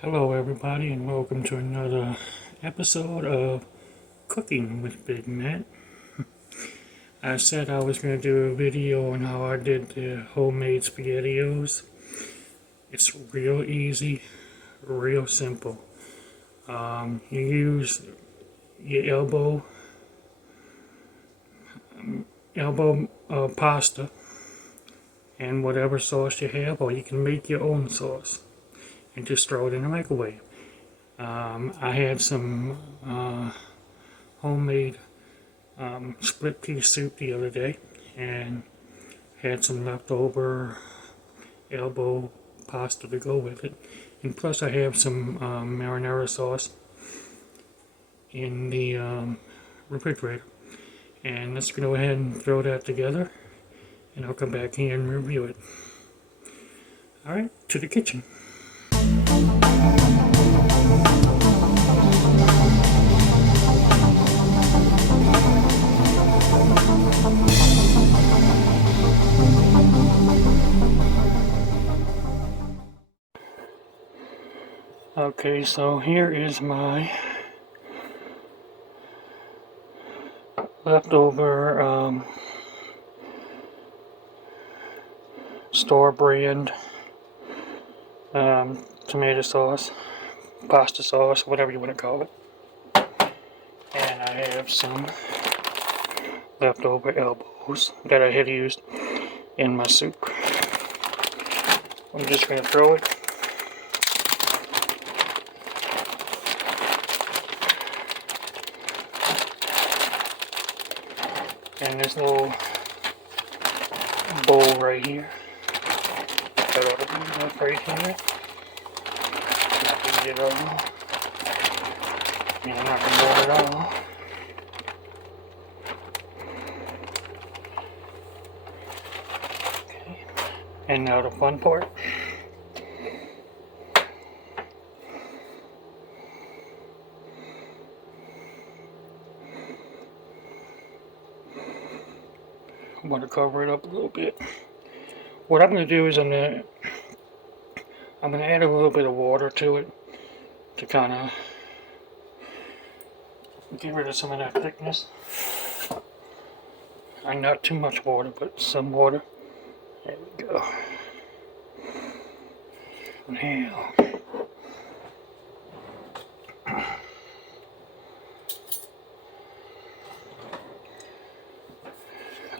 Hello everybody and welcome to another episode of Cooking with Big Matt. I said I was going to do a video on how I did the homemade SpaghettiOs. It's real easy, real simple. You use your elbow pasta and whatever sauce you have, or you can make your own sauce and just throw it in the microwave. I had some homemade split pea soup the other day and had some leftover elbow pasta to go with it, and plus I have some marinara sauce in the refrigerator, and let's go ahead and throw that together and I'll come back here and review it. Alright, to the kitchen. Okay, so here is my leftover store brand tomato sauce, pasta sauce, whatever you want to call it. And I have some leftover elbows that I had used in my soup. I'm just going to throw it in this little bowl right here. That ought to be enough right here. Not going to get it all. I'm not going to boil it all. Okay. And now the fun part. I'm going to cover it up a little bit. What I'm going to do is I'm going to add a little bit of water to it to kind of get rid of some of that thickness. And not too much water, but some water. There we go. Now,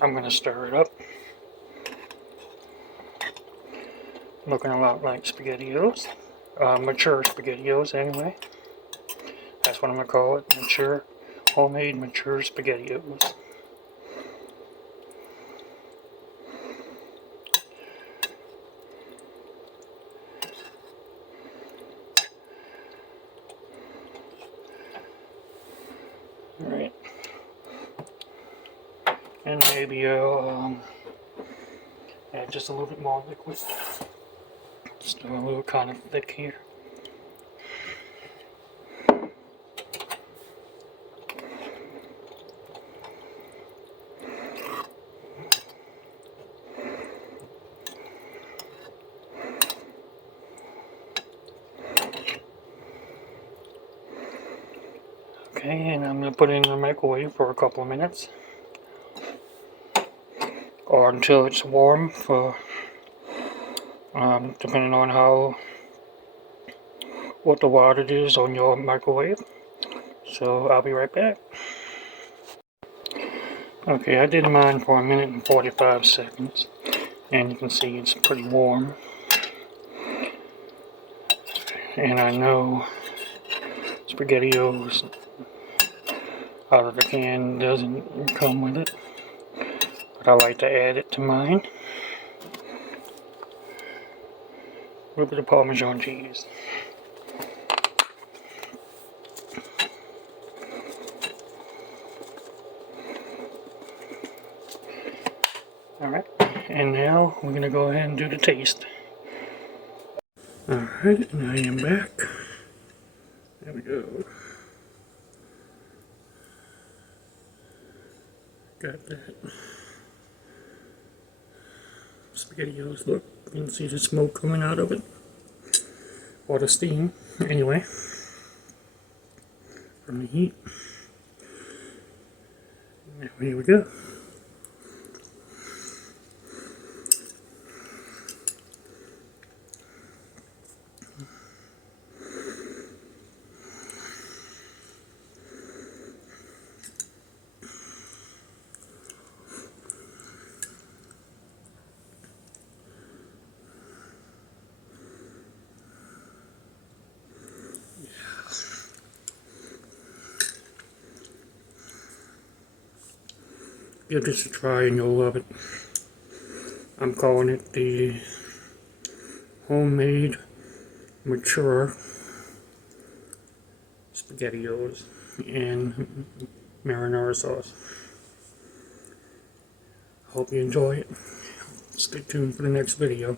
I'm going to stir it up. Looking a lot like SpaghettiOs. Mature SpaghettiOs anyway. That's what I'm going to call it. Mature, homemade mature SpaghettiOs. Alright. And maybe I'll add just a little bit more liquid. Still a little kind of thick here. Okay, and I'm going to put it in the microwave for a couple of minutes. Or until it's warm, for depending on what the water is on your microwave. So I'll be right back. Okay, I did mine for 1 minute and 45 seconds, and you can see it's pretty warm. And I know SpaghettiOs out of the can doesn't come with it, but I like to add it to mine. A little bit of Parmesan cheese. Alright, and now we're going to go ahead and do the taste. Alright, and I am back. There we go. Got that. SpaghettiOs, look, you can see the smoke coming out of it. or the steam, anyway, from the heat. And here we go. Give this a try and you'll love it. I'm calling it the homemade mature SpaghettiOs and marinara sauce. Hope you enjoy it. Stay tuned for the next video.